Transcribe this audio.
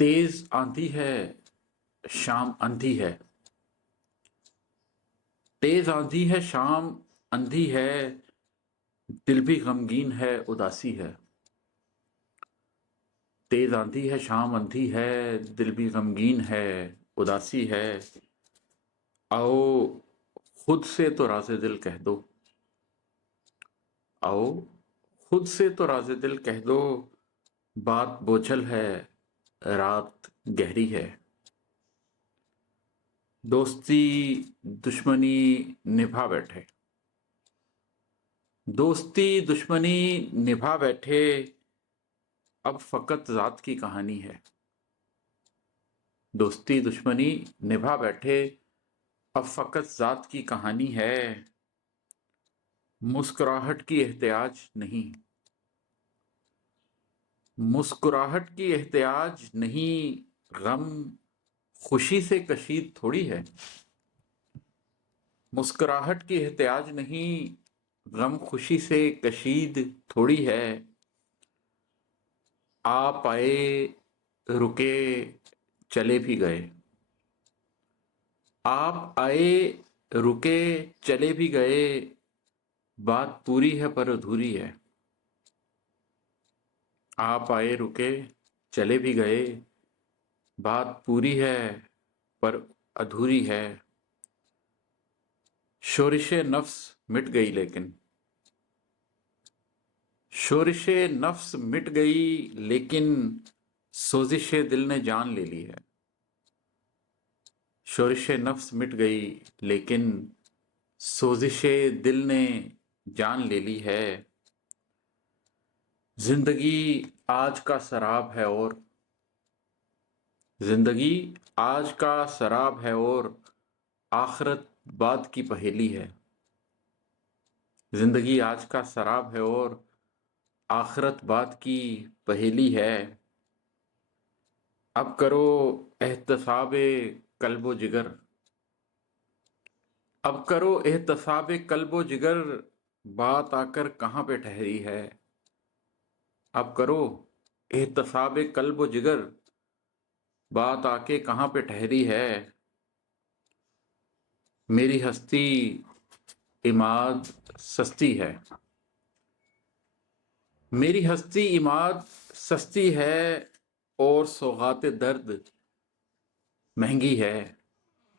तेज आंधी है, शाम अंधी है। तेज आंधी है, शाम अंधी है। दिल भी गमगीन है, उदासी है। तेज आंधी है, शाम अंधी है। दिल भी गमगीन है, उदासी है। आओ खुद से तो राज़े दिल कह दो। आओ खुद से तो राज़े दिल कह दो। बात बोझल है, रात गहरी है। दोस्ती दुश्मनी निभा बैठे। दोस्ती दुश्मनी निभा बैठे। अब फकत ज़ात की कहानी है। दोस्ती दुश्मनी निभा बैठे। अब फकत ज़ात की कहानी है। मुस्कुराहट की एहतियाज नहीं। मुस्कुराहट की एहतियाज नहीं। गम खुशी से कशीद थोड़ी है। मुस्कुराहट की एहतियाज नहीं। गम खुशी से कशीद थोड़ी है। आप आए रुके चले भी गए। आप आए रुके चले भी गए। बात पूरी है पर अधूरी है। आप आए रुके चले भी गए। बात पूरी है पर अधूरी है। शोरिशे नफ्स मिट गई लेकिन। शोरिशे नफ्स मिट गई लेकिन सोजिशे दिल ने जान ले ली है। शोरिशे नफ्स मिट गई लेकिन सोजिशे दिल ने जान ले ली है। जिंदगी आज का शराब है और जिंदगी आज का शराब है और आखिरत बाद की पहेली है। जिंदगी आज का शराब है और आखिरत बाद की पहेली है। अब करो एहतसाबे कल्बो जिगर। अब करो एहतसाबे कल्बो जिगर। बात आकर कहाँ पे ठहरी है। अब करो एहतसाबे कल्बो जिगर। बात आके कहाँ पे ठहरी है। मेरी हस्ती इमाद सस्ती है। मेरी हस्ती इमाद सस्ती है और सौगाते दर्द महंगी है।